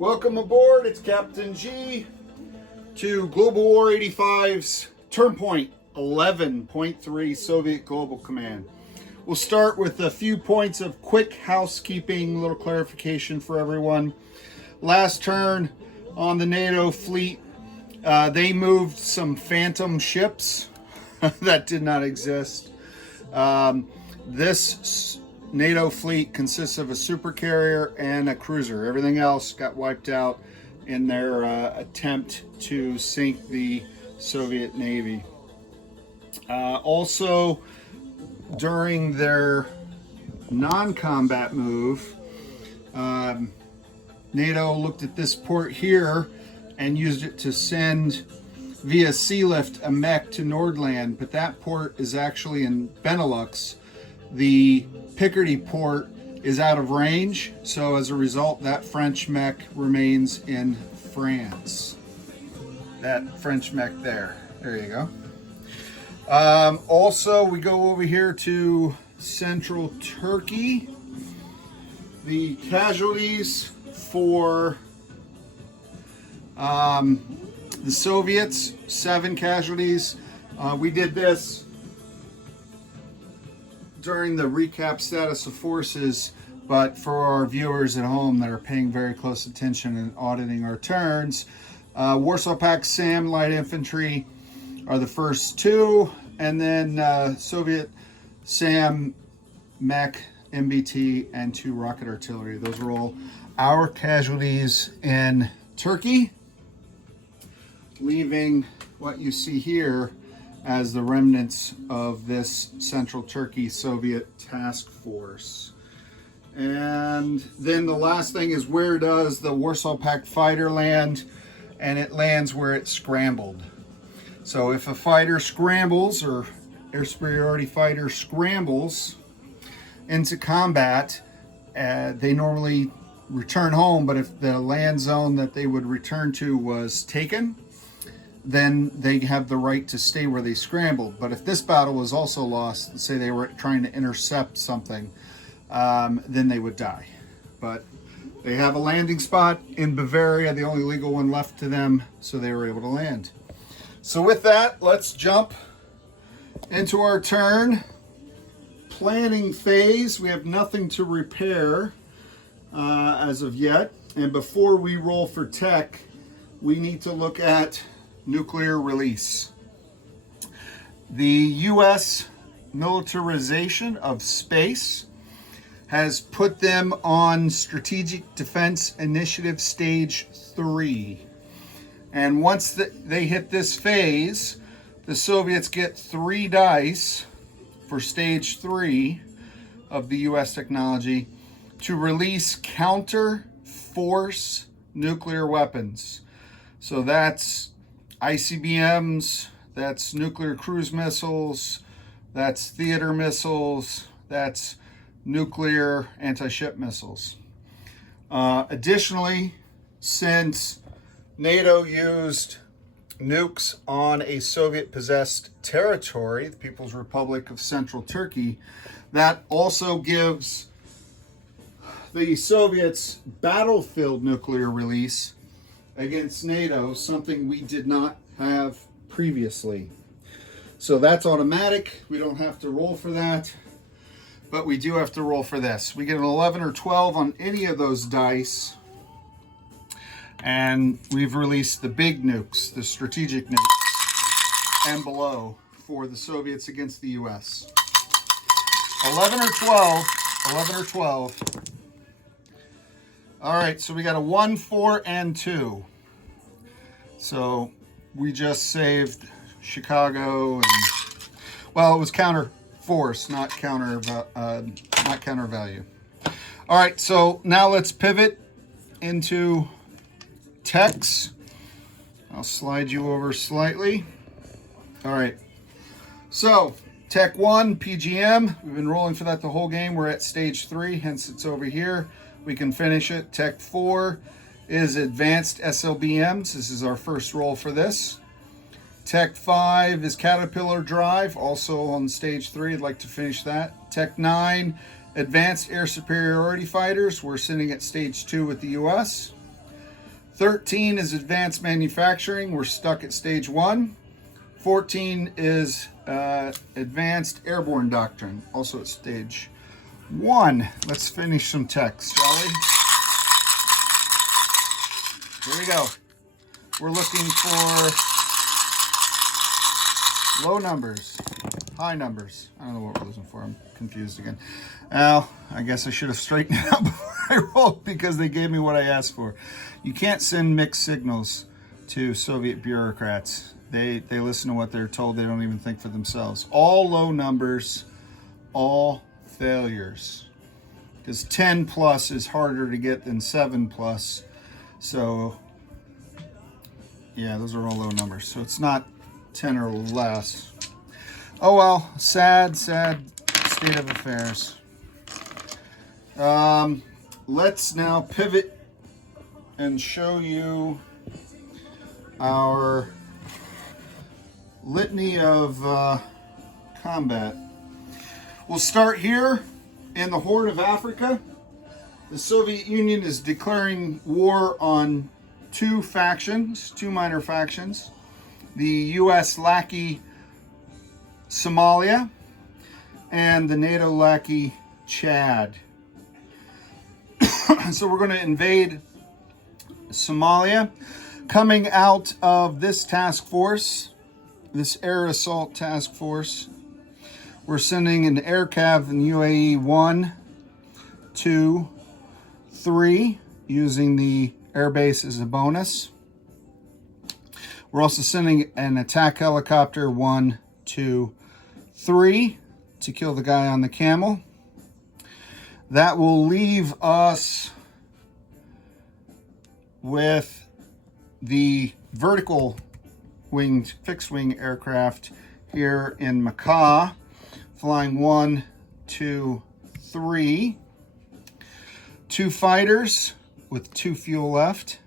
Welcome aboard, it's Captain G to Global War 85's turn point 11.3 Soviet Global Command. We'll start with a few points of quick housekeeping, little clarification for everyone. Last turn on the NATO fleet, they moved some phantom ships that did not exist. This NATO fleet consists of a supercarrier and a cruiser. Everything else got wiped out in their attempt to sink the Soviet Navy. Also, during their non-combat move, NATO looked at this port here and used it to send via sea lift a mech to Nordland, but that port is actually in Benelux. The Picardy port is out of range, so as a result, that French mech remains in France. That French mech there. There you go. Also, we go over here to central Turkey. The casualties for the Soviets, 7 casualties. We did this during the recap status of forces, but for our viewers at home that are paying very close attention and auditing our turns, Warsaw Pact SAM light infantry are the first 2, and then Soviet SAM mech MBT and 2 rocket artillery. Those are all our casualties in Turkey, leaving what you see here as the remnants of this Central Turkey Soviet task force. And then the last thing is, where does the Warsaw Pact fighter land? And it lands where it scrambled. So if a fighter scrambles, or air superiority fighter scrambles into combat, they normally return home, but if the land zone that they would return to was taken, then they have the right to stay where they scrambled. But if this battle was also lost, say they were trying to intercept something, then they would die. But they have a landing spot in Bavaria, the only legal one left to them, so they were able to land. So with that, let's jump into our turn. Planning phase. We have nothing to repair as of yet. And before we roll for tech, we need to look at nuclear release. The U.S. militarization of space has put them on Strategic Defense Initiative Stage 3. And once they hit this phase, the Soviets get 3 dice for Stage 3 of the U.S. technology to release counter-force nuclear weapons. So that's ICBMs, that's nuclear cruise missiles, that's theater missiles, that's nuclear anti-ship missiles. Additionally, since NATO used nukes on a Soviet-possessed territory, the People's Republic of Central Turkey, that also gives the Soviets battlefield nuclear release against NATO, something we did not have previously. So that's automatic. We don't have to roll for that, but we do have to roll for this. We get an 11 or 12 on any of those dice, and we've released the big nukes, the strategic nukes, and below for the Soviets against the US. 11 or 12, 11 or 12. All right, so we got a 1, 4, and 2. So we just saved Chicago, and well, it was counter force, not counter value. All right, so now let's pivot into techs. I'll slide you over slightly. All right, so Tech 1, PGM. We've been rolling for that the whole game. We're at Stage 3, hence it's over here. We can finish it. Tech 4 is Advanced SLBMs. This is our first roll for this. Tech 5 is Caterpillar Drive, also on Stage 3. I'd like to finish that. Tech 9, Advanced Air Superiority Fighters. We're sitting at Stage 2 with the U.S. 13 is advanced manufacturing. We're stuck at stage 1. 14 is advanced airborne doctrine, also at stage 1. Let's finish some text, shall we? Here we go. We're looking for low numbers, high numbers. I don't know what we're looking for. I'm confused again. Now, I guess I should have straightened it out before I rolled, because they gave me what I asked for. You can't send mixed signals to Soviet bureaucrats. They listen to what they're told. They don't even think for themselves. All low numbers, all failures. Because 10 plus is harder to get than 7 plus. So, yeah, those are all low numbers. So it's not 10 or less. Oh well, sad state of affairs. Let's now pivot and show you our litany of combat. We'll start here in the Horn of Africa. The Soviet Union is declaring war on two minor factions. The US lackey Somalia and the NATO lackey Chad. So we're going to invade Somalia. Coming out of this task force, this air assault task force, we're sending an air cav in UAE 1, 2, 3, using the airbase as a bonus. We're also sending an attack helicopter 1, 2, 3 to kill the guy on the camel. That will leave us with the vertical winged fixed wing aircraft here in Macaw, flying 1, 2, 3. 2 fighters with 2 fuel left,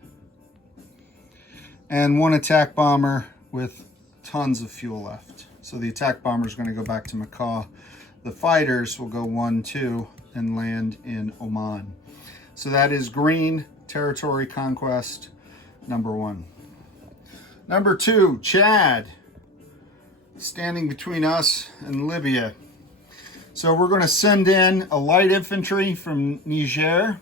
and 1 attack bomber with tons of fuel left. So the attack bomber is going to go back to Macaw. The fighters will go 1, 2 and land in Oman. So that is green territory conquest number 1. Number 2, Chad, standing between us and Libya. So we're going to send in a light infantry from Niger,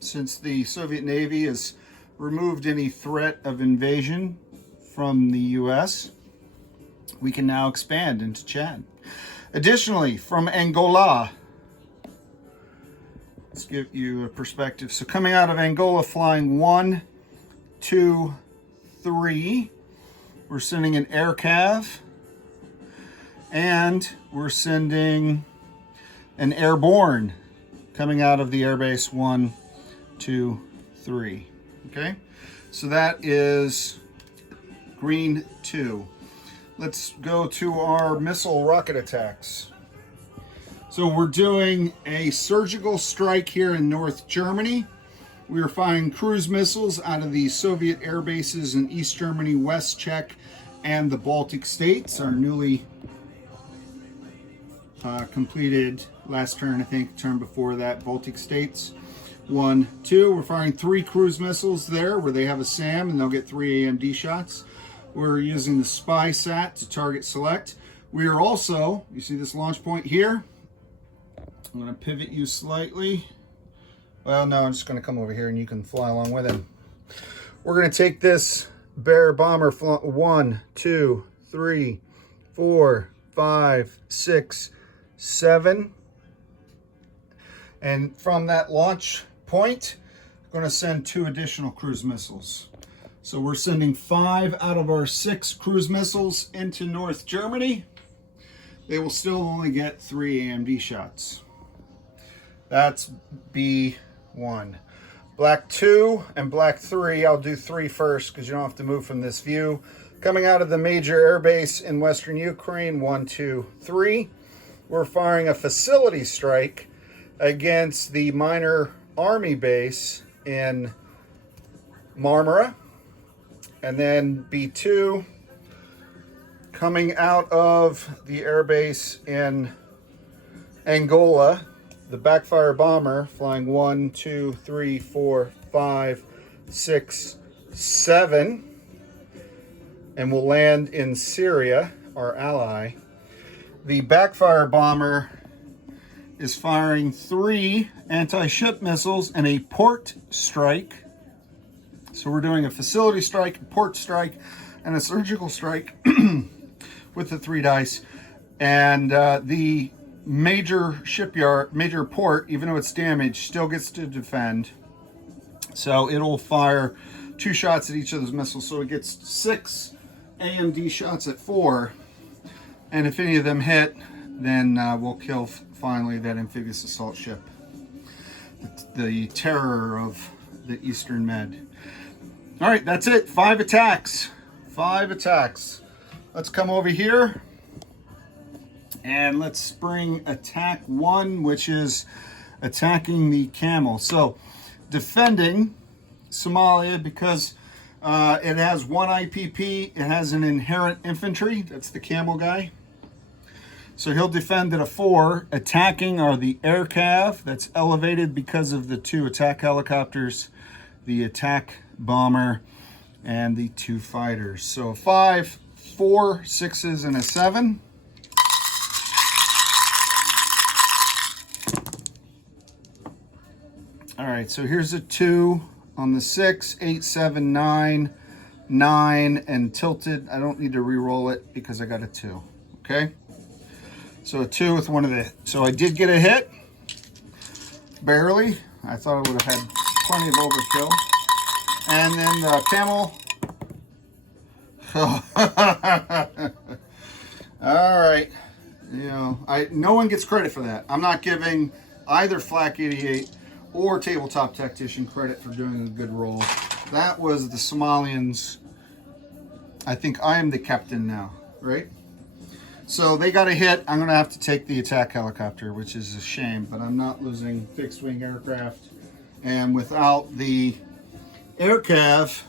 since the Soviet Navy has removed any threat of invasion from the US. We can now expand into Chad. Additionally, from Angola, let's give you a perspective. So coming out of Angola, flying 1, 2, 3, we're sending an air cav, and we're sending an airborne coming out of the airbase 1, 2, 3. Okay, so that is green 2. Let's go to our missile rocket attacks. So we're doing a surgical strike here in North Germany. We are firing cruise missiles out of the Soviet air bases in East Germany, West Czech, and the Baltic states. Our newly completed last turn, I think, turn before that, Baltic states. 1, 2. We're firing 3 cruise missiles there where they have a SAM and they'll get 3 AMD shots. We're using the spy sat to target select. We are also, you see this launch point here? I'm going to pivot you slightly. Well, no, I'm just going to come over here and you can fly along with him. We're going to take this Bear bomber 1, 2, 3, 4, 5, 6, 7. And from that launch point, I'm going to send 2 additional cruise missiles. So we're sending 5 out of our 6 cruise missiles into North Germany. They will still only get 3 AMD shots. That's B1. Black 2 and Black 3, I'll do 3 first because you don't have to move from this view. Coming out of the major air base in Western Ukraine, 1, 2, 3. We're firing a facility strike against the minor army base in Marmara. And then B2, coming out of the airbase in Angola, the backfire bomber flying 1, 2, 3, 4, 5, 6, 7, and will land in Syria, our ally. The backfire bomber is firing 3 anti-ship missiles and a port strike. So we're doing a facility strike, a port strike, and a surgical strike with the 3 dice. And the major shipyard, major port, even though it's damaged, still gets to defend. So it'll fire 2 shots at each of those missiles. So it gets 6 AMD shots at 4. And if any of them hit, then we'll kill finally that amphibious assault ship. The terror of the Eastern Med. All right, that's it. 5 attacks. 5 attacks. Let's come over here. And let's bring attack 1, which is attacking the camel. So, defending Somalia because it has 1 IPP. It has an inherent infantry. That's the camel guy. So he'll defend at a 4. Attacking are the air cav. That's elevated because of the 2 attack helicopters, the attack bomber, and the 2 fighters. So 5, 4, 6s, and a 7. All right, so here's a 2 on the 6, 8, 7, 9, 9, and tilted. I don't need to re-roll it because I got a 2, okay? So a 2 with one of the, so I did get a hit, barely. I thought I would have had plenty of overkill. And then the camel. All right, you know, no one gets credit for that. I'm not giving either Flak 88 or Tabletop Tactician credit for doing a good roll. That was the Somalians. I think I am the captain now, right? So they got a hit. I'm going to have to take the attack helicopter, which is a shame, but I'm not losing fixed wing aircraft. And without the air cav,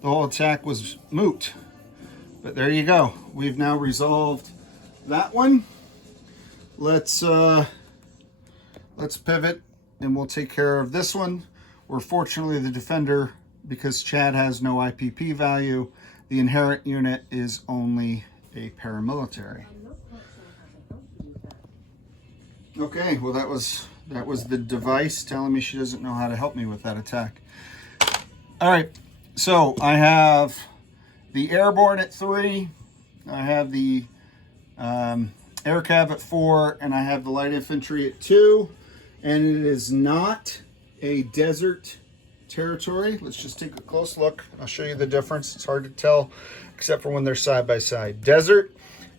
the whole attack was moot. But there you go. We've now resolved that one. Let's pivot and we'll take care of this one. We're fortunately the defender, because Chad has no IPP value. The inherent unit is only a paramilitary. Okay, well that was the device telling me she doesn't know how to help me with that attack. All right, so I have the airborne at 3, I have the air cav at 4, and I have the light infantry at 2, and it is not a desert territory. Let's just take a close look. I'll show you the difference. It's hard to tell except for when they're side by side. Desert,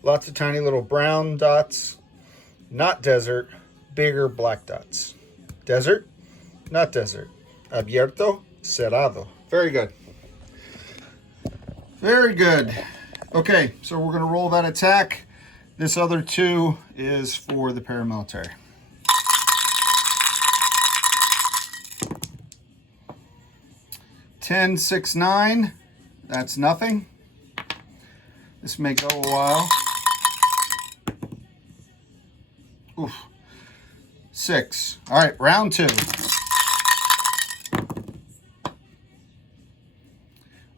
lots of tiny little brown dots. Not desert, bigger black dots. Desert, not desert. Abierto, cerrado. Very good. Very good. Okay, so we're going to roll that attack. This other 2 is for the paramilitary. Ten, 6, 9. That's nothing. This may go a while. Oof. 6. All right, round 2.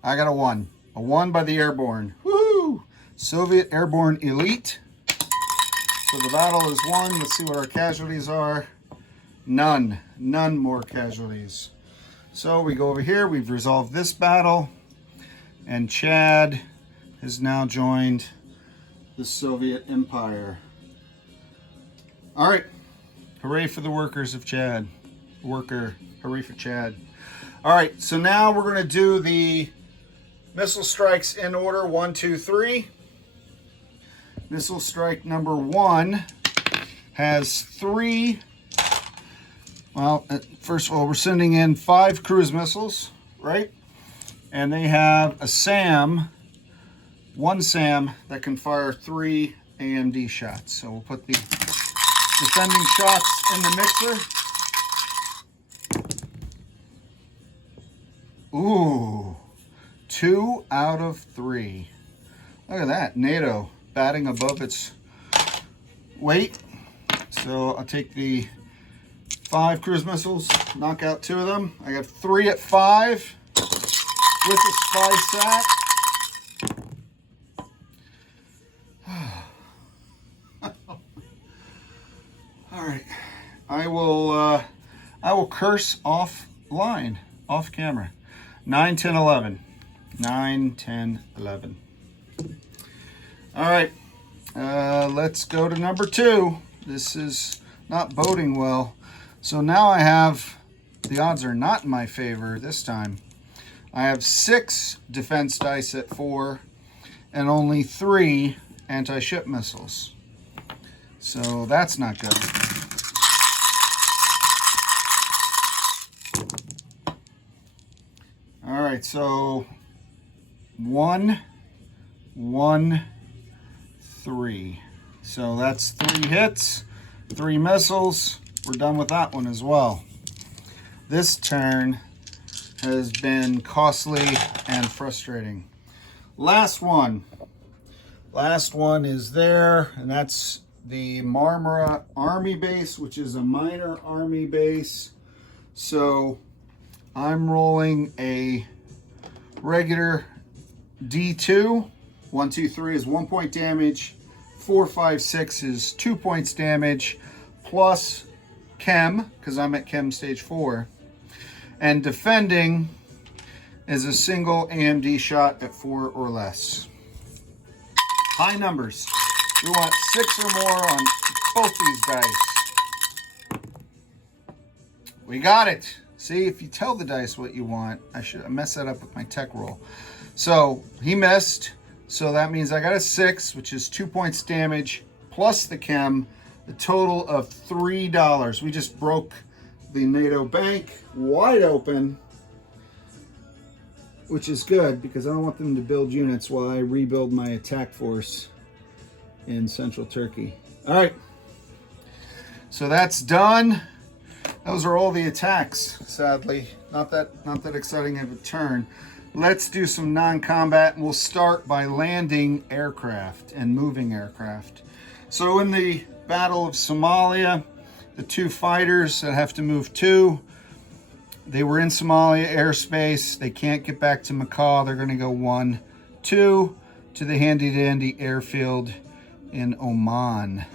I got a 1. A 1 by the airborne. Woohoo! Soviet airborne elite. So the battle is won. Let's see what our casualties are. None. None more casualties. So we go over here. We've resolved this battle. And Chad has now joined the Soviet Empire. All right. Hooray for the workers of Chad. Worker. Hooray for Chad. All right. So now we're going to do the missile strikes in order. 1, 2, 3. Missile strike number 1 has 3. Well, first of all, we're sending in 5 cruise missiles, right? And they have a SAM, 1 SAM that can fire 3 AMD shots. So we'll put the defending shots in the mixer. Ooh, 2 out of 3. Look at that, NATO batting above its weight. So I'll take the 5 cruise missiles, knock out 2 of them. I got 3 at 5. with the spy sat. All right, I will curse offline, off camera. 9, 10, 11. 9, 10, 11. All right, let's go to number 2. This is not boding well. So now I have, the odds are not in my favor this time. I have 6 defense dice at 4 and only 3 anti-ship missiles. So that's not good. All right, so 1, 1, 3. So that's 3 hits, 3 missiles. We're done with that one as well. This turn has been costly and frustrating. Last one. Last one is there, and that's the Marmara Army Base, which is a minor army base. So I'm rolling a regular D2. 1, 2, 3 is 1 point damage. 4, 5, 6 is 2 points damage, plus Chem, because I'm at Chem stage 4. And defending is a single AMD shot at 4 or less. High numbers. We want 6 or more on both these dice. We got it. See, if you tell the dice what you want, I mess that up with my tech roll. So he missed. So that means I got a 6, which is 2 points damage plus the Chem, a total of $3. We just broke the NATO bank wide open, which is good because I don't want them to build units while I rebuild my attack force in central Turkey. All right, so that's done. Those are all the attacks. Sadly, not that exciting of a turn. Let's do some non-combat, and we'll start by landing aircraft and moving aircraft. So in the Battle of Somalia, the 2 fighters that have to move 2, they were in Somalia airspace. They can't get back to Macau. They're going to go 1, 2 to the handy-dandy airfield in Oman.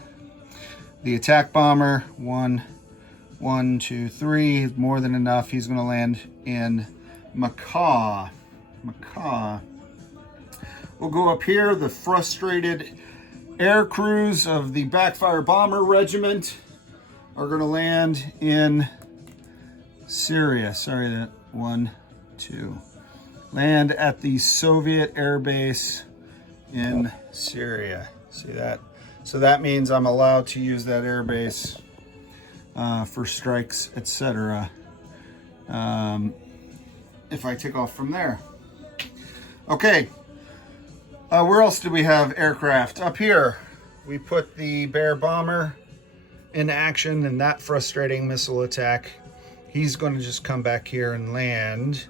The attack bomber, 1, 2, 3, more than enough. He's going to land in Macau. We'll go up here. The frustrated air crews of the Backfire Bomber Regiment are going to land in Syria. Sorry, that 1, 2. Land at the Soviet air base in Syria. See that? So that means I'm allowed to use that air base for strikes, etc. If I take off from there. Okay. Where else do we have aircraft? Up here, we put the Bear Bomber in action in that frustrating missile attack. He's going to just come back here and land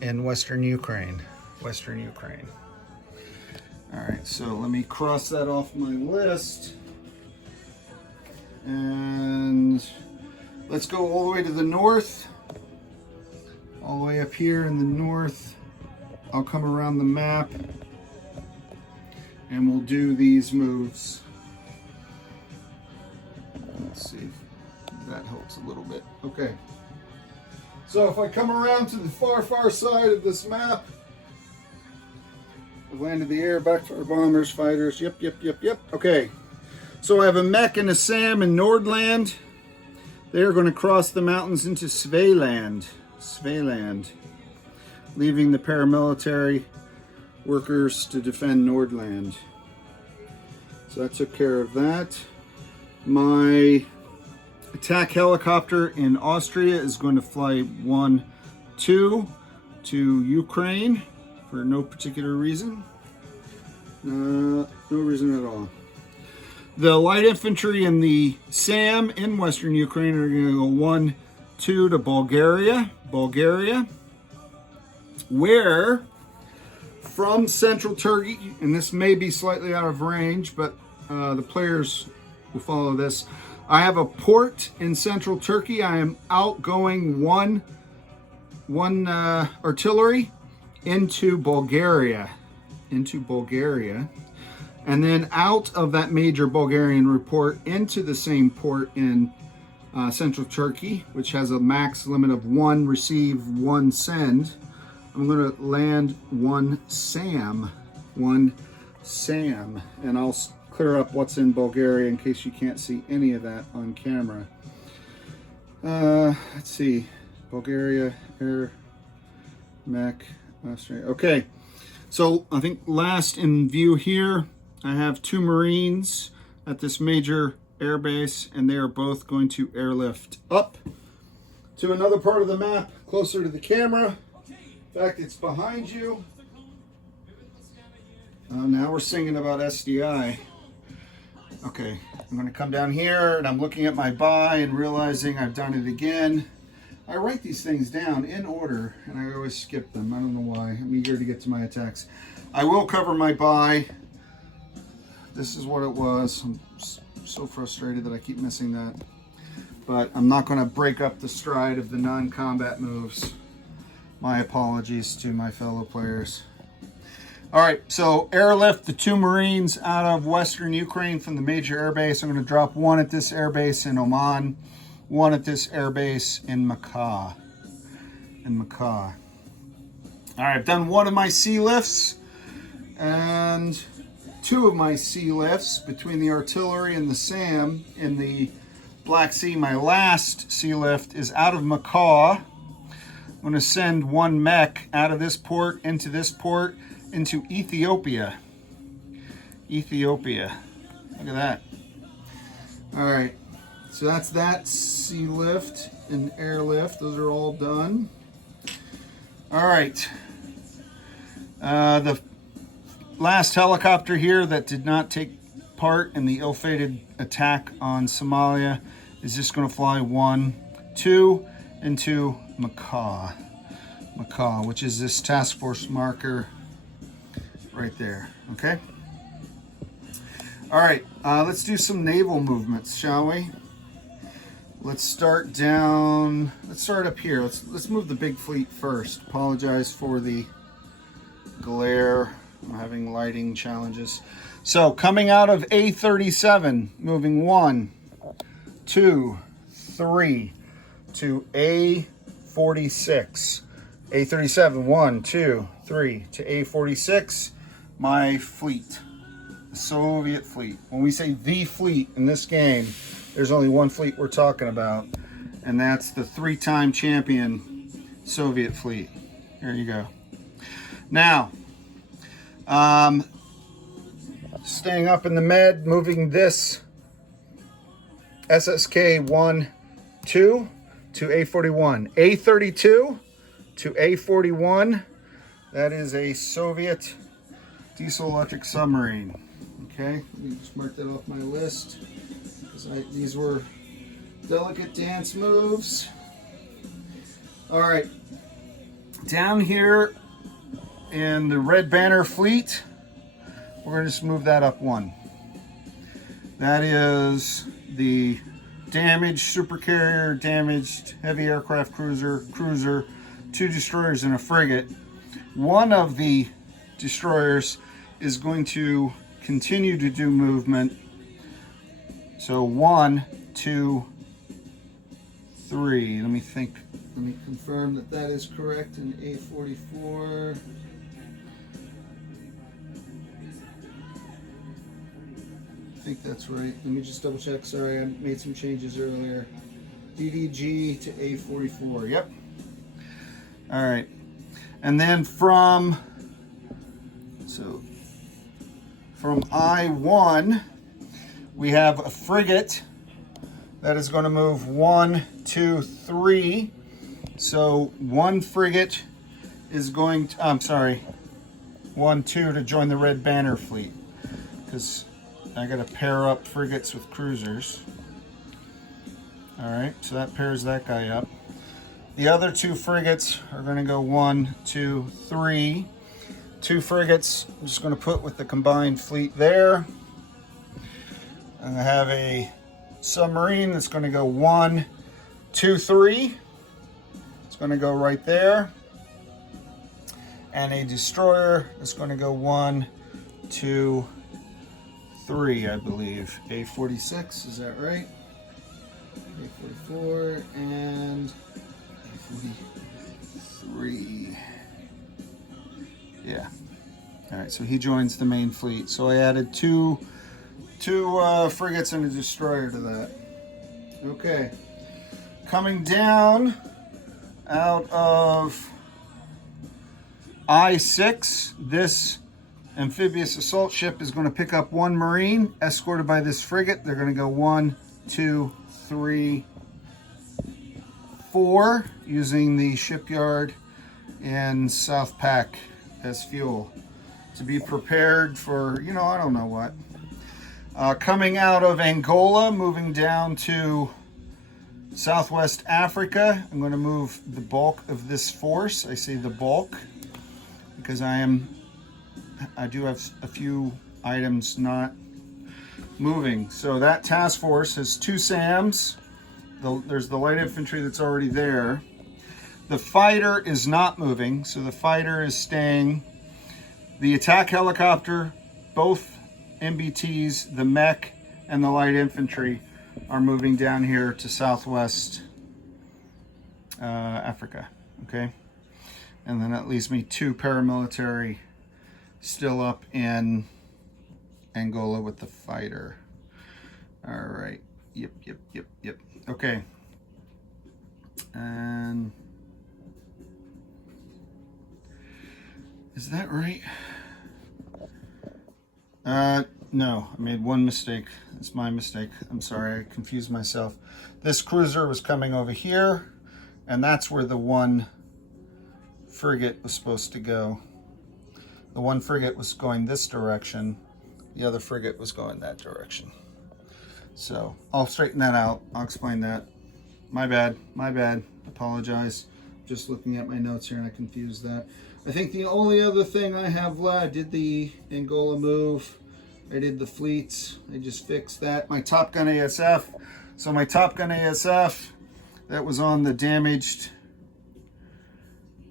in Western Ukraine. All right, so let me cross that off my list. And let's go all the way to the north. All the way up here in the north. I'll come around the map and we'll do these moves. Let's see if that helps a little bit. Okay. So if I come around to the far side of this map, I've landed the air, backfire bombers, fighters. Yep. Okay. So I have a mech and a SAM in Nordland. They're going to cross the mountains into Svealand, leaving the paramilitary workers to defend Nordland. So that took care of that. My attack helicopter in Austria is going to fly 1, 2 to Ukraine for no particular reason. No reason at all. The light infantry and the SAM in Western Ukraine are going to go 1, 2 to Bulgaria, where from central Turkey, and this may be slightly out of range, but the players will follow this. I have a port in central Turkey. I am outgoing one artillery into Bulgaria, and then out of that major Bulgarian report into the same port in central Turkey, which has a max limit of 1 receive, 1 send. I'm going to land 1 SAM, and I'll clear up what's in Bulgaria in case you can't see any of that on camera. Let's see, Bulgaria, Air, Mech, Australia. Okay, so I think last in view here, I have 2 Marines at this major airbase, and they are both going to airlift up to another part of the map, closer to the camera. In fact, it's behind you. Now we're singing about SDI. Okay, I'm going to come down here, and I'm looking at my buy and realizing I've done it again. I write these things down in order, and I always skip them. I don't know why. I'm eager to get to my attacks. I will cover my buy. This is what it was. I'm so frustrated that I keep missing that. But I'm not going to break up the stride of the non-combat moves. My apologies to my fellow players. All right, so airlift the 2 Marines out of Western Ukraine from the major airbase. I'm going to drop 1 at this airbase in Oman, 1 at this airbase in Makkah. All right, I've done 1 of my sea lifts and 2 of my sea lifts between the artillery and the SAM in the Black Sea. My last sea lift is out of Makkah. I'm going to send 1 mech out of this port into this port into Ethiopia. Look at that. All right, so that's that sea lift and airlift. Those are all done. All right. The last helicopter here that did not take part in the ill-fated attack on Somalia is just going to fly 1, 2 into Makkah, which is this task force marker right there. Okay. All right, let's do some naval movements, shall we? Let's start down. Let's start up here. Let's move the big fleet first. Apologize for the glare. I'm having lighting challenges. So coming out of A37, moving 1, 2, 3 to A46. A37, 1, 2, 3 to A46. My fleet, the Soviet fleet. When we say the fleet in this game, there's only one fleet we're talking about, and that's the 3-time champion Soviet fleet. Here you go. Now, staying up in the med, moving this SSK 1, 2 to A41. A32 to A41. That is a Soviet diesel electric submarine. Okay, let me just mark that off my list, because these were delicate dance moves. All right, down here in the Red Banner fleet, we're going to just move that up 1. That is the damaged supercarrier, damaged heavy aircraft cruiser, 2 destroyers and a frigate. One of the destroyers is going to continue to do movement. So 1, 2, 3. Let me confirm that is correct in A44. I think that's right. Let me just double check. Sorry, I made some changes earlier. DDG to A44. Yep. All right. And then from I1, we have a frigate that is going to move 1, 2, 3. So 1 frigate is going to, 1, 2 to join the Red Banner fleet, because I got to pair up frigates with cruisers. All right, so that pairs that guy up. The other 2 frigates are going to go 1, 2, 3. 2 frigates I'm just going to put with the combined fleet there. And I have a submarine that's going to go 1, 2, 3. It's going to go right there. and a destroyer. It's going to go 1, 2, 3, I believe. A46, is that right? A44 and A43. Yeah. All right, so he joins the main fleet. So I added two frigates and a destroyer to that. Okay. Coming down out of I-6, this amphibious assault ship is going to pick up 1 Marine, escorted by this frigate. They're going to go 1, 2, 3, 4, using the shipyard in South Pac as fuel to be prepared for, you know, I don't know what. Coming out of Angola, moving down to Southwest Africa, I'm going to move the bulk of this force. I say the bulk because I do have a few items not moving. So that task force has 2 SAMs. There's the light infantry that's already there. The fighter is not moving, so the fighter is staying. The attack helicopter, both MBTs, the mech, and the light infantry are moving down here to Southwest Africa, okay? And then that leaves me 2 paramilitary still up in Angola with the fighter. All right, yep. Okay, and is that right? No, I made one mistake. It's my mistake. I'm sorry, I confused myself. This cruiser was coming over here, and that's where the 1 frigate was supposed to go. The 1 frigate was going this direction. The other frigate was going that direction. So I'll straighten that out. I'll explain that. My bad. Apologize. Just looking at my notes here and I confused that. I think the only other thing I have left, I did the Angola move. I did the fleets. I just fixed that. My Top Gun ASF. So my Top Gun ASF, that was on the damaged.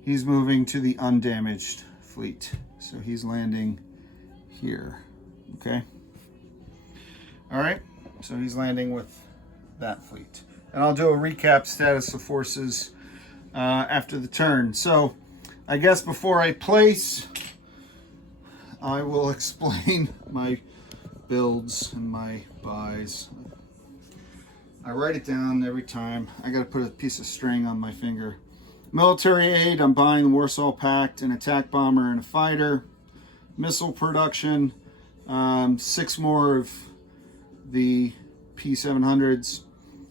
He's moving to the undamaged fleet. So he's landing here. Okay. All right. So he's landing with that fleet. And I'll do a recap status of forces after the turn. So I guess before I place, I will explain my builds and my buys. I write it down every time. I got to put a piece of string on my finger. Military aid, I'm buying the Warsaw Pact, an attack bomber and a fighter. Missile production, 6 more of the P700s,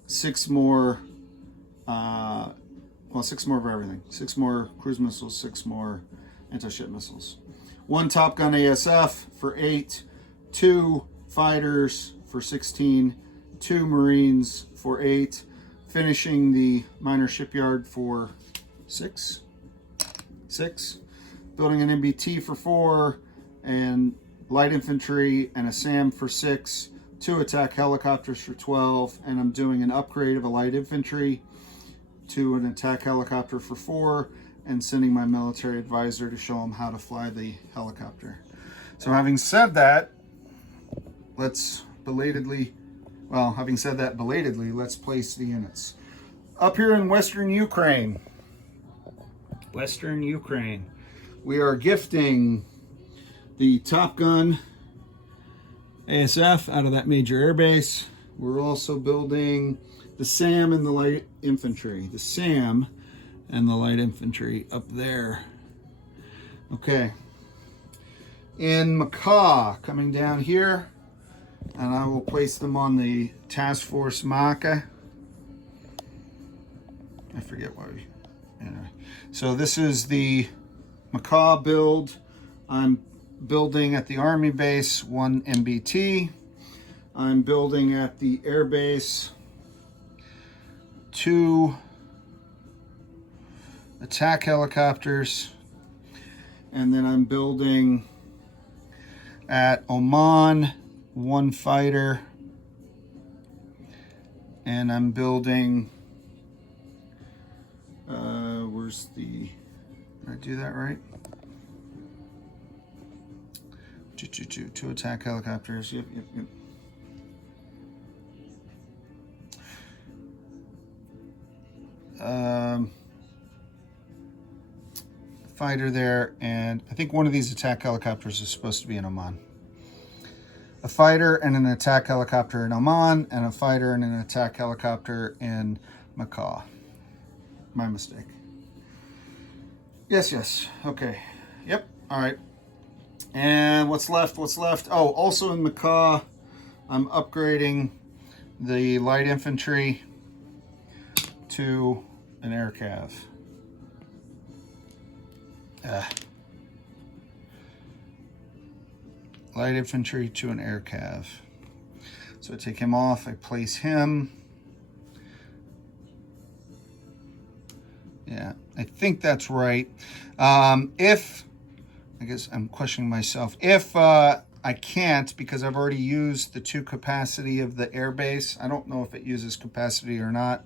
6 more, 6 more of everything. 6 more cruise missiles, 6 more anti-ship missiles. 1 Top Gun ASF for 8, 2 fighters for 16, 2 Marines for 8, finishing the minor shipyard for 6, building an MBT for 4, and light infantry and a SAM for 6, 2 attack helicopters for 12, and I'm doing an upgrade of a light infantry to an attack helicopter for 4, and sending my military advisor to show him how to fly the helicopter. So having said that, let's belatedly let's place the units. Up here in Western Ukraine, we are gifting the Top Gun ASF out of that major airbase. We're also building the SAM and the light infantry. The SAM and the light infantry up there. Okay. In Macaw, coming down here, and I will place them on the Task Force Maka. I forget why. Anyway. So this is the Macaw build. I'm building at the Army base 1 MBT. I'm building at the Air Base 2 attack helicopters, and then I'm building at Oman 1 fighter, and I'm building did I do that right? Two attack helicopters. Yep. Fighter there, and I think one of these attack helicopters is supposed to be in Oman. A fighter and an attack helicopter in Oman, and a fighter and an attack helicopter in Macau. My mistake. Yes. Okay. Yep. All right. And what's left? Oh, also in Macau, I'm upgrading the light infantry to an air cav. Light infantry to an air cav. So I take him off, I place him. Yeah, I think that's right. I guess I'm questioning myself. If I can't, because I've already used the 2 capacity of the airbase, I don't know if it uses capacity or not,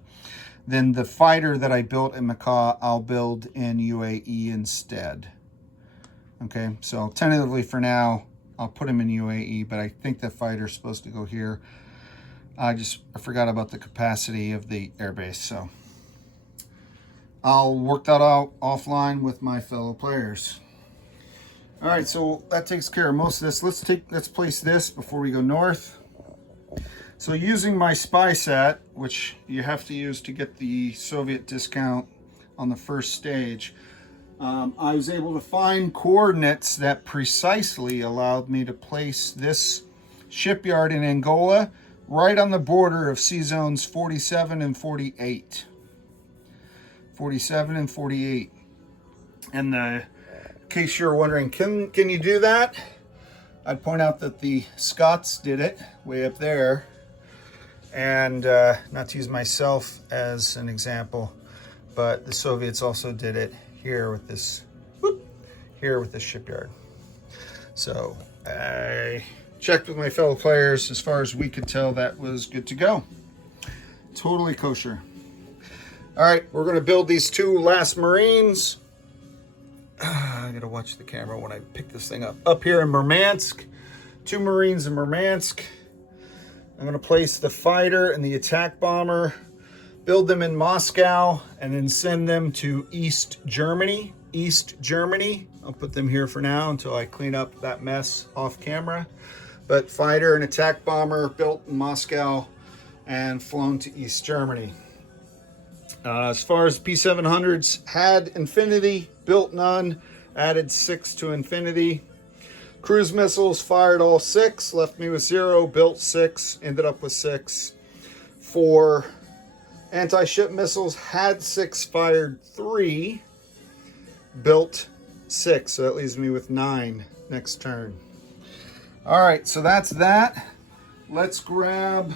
then the fighter that I built in Macau, I'll build in UAE instead. Okay, so tentatively for now, I'll put him in UAE, but I think the fighter's supposed to go here. I forgot about the capacity of the airbase, so I'll work that out offline with my fellow players. All right, so that takes care of most of this. Let's place this before we go north. So using my spy set, which you have to use to get the Soviet discount on the first stage, I was able to find coordinates that precisely allowed me to place this shipyard in Angola right on the border of sea zones 47 and 48. 47 and 48. And in case you're wondering, can you do that? I'd point out that the Scots did it way up there. And not to use myself as an example, but the Soviets also did it here with this shipyard. So I checked with my fellow players. As far as we could tell, that was good to go. Totally kosher. All right, we're going to build these 2 last Marines. I got to watch the camera when I pick this thing up. Up here in Murmansk, 2 Marines in Murmansk. I'm going to place the fighter and the attack bomber, build them in Moscow, and then send them to East Germany. I'll put them here for now until I clean up that mess off camera. But fighter and attack bomber built in Moscow and flown to East Germany. As far as P700s, had Infinity, built none, added 6 to Infinity. Cruise missiles, fired all 6, left me with 0, built 6, ended up with 6. For anti-ship missiles, had 6, fired 3, built 6. So that leaves me with 9 next turn. All right, so that's that. Let's grab...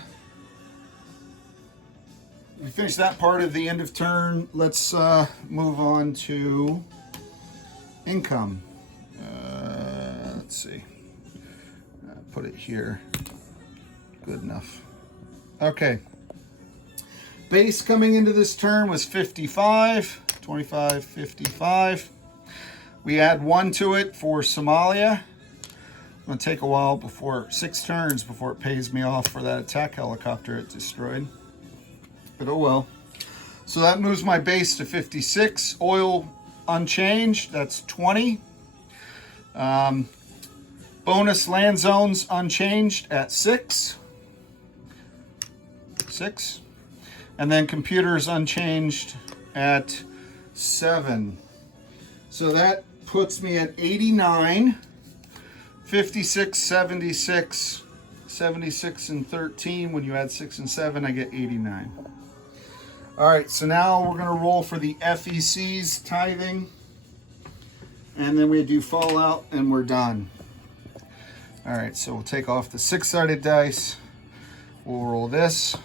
We finished that part of the end of turn. Let's move on to income. Let's see. Put it here. Good enough. Okay. Base coming into this turn was 55. 25, 55. We add 1 to it for Somalia. It's going to take a while before 6 turns before it pays me off for that attack helicopter it destroyed. But oh well. So that moves my base to 56. Oil unchanged. That's 20. Bonus land zones unchanged at 6. 6. And then computers unchanged at 7. So that puts me at 89. 56, 76, 76 and 13. When you add 6 and 7, I get 89. All right, so now we're going to roll for the FEC's tithing. And then we do fallout and we're done. All right, so we'll take off the 6-sided dice. We'll roll this.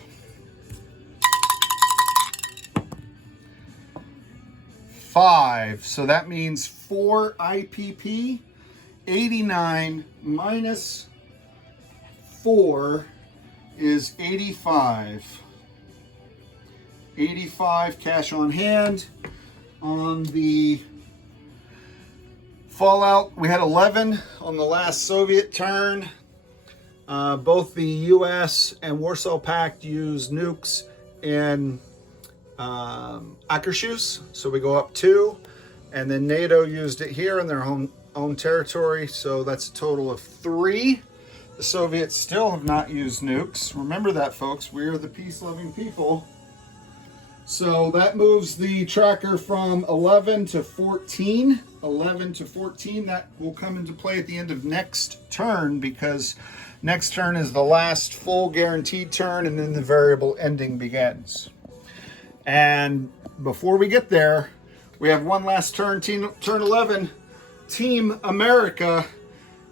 5. So that means 4 IPP. 89 minus 4 is 85. 85 cash on hand. On the Fallout, we had 11 on the last Soviet turn. Both the US and Warsaw Pact used nukes in Akershus, so we go up 2. And then NATO used it here in their own territory, so that's a total of 3. The Soviets still have not used nukes. Remember that, folks. We are the peace-loving people. So that moves the tracker from 11 to 14. 11 to 14, that will come into play at the end of next turn, because next turn is the last full guaranteed turn, and then the variable ending begins. And before we get there, we have one last turn, turn 11, Team America,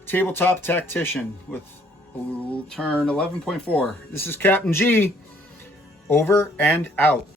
Tabletop Tactician with turn 11.4. This is Captain G, over and out.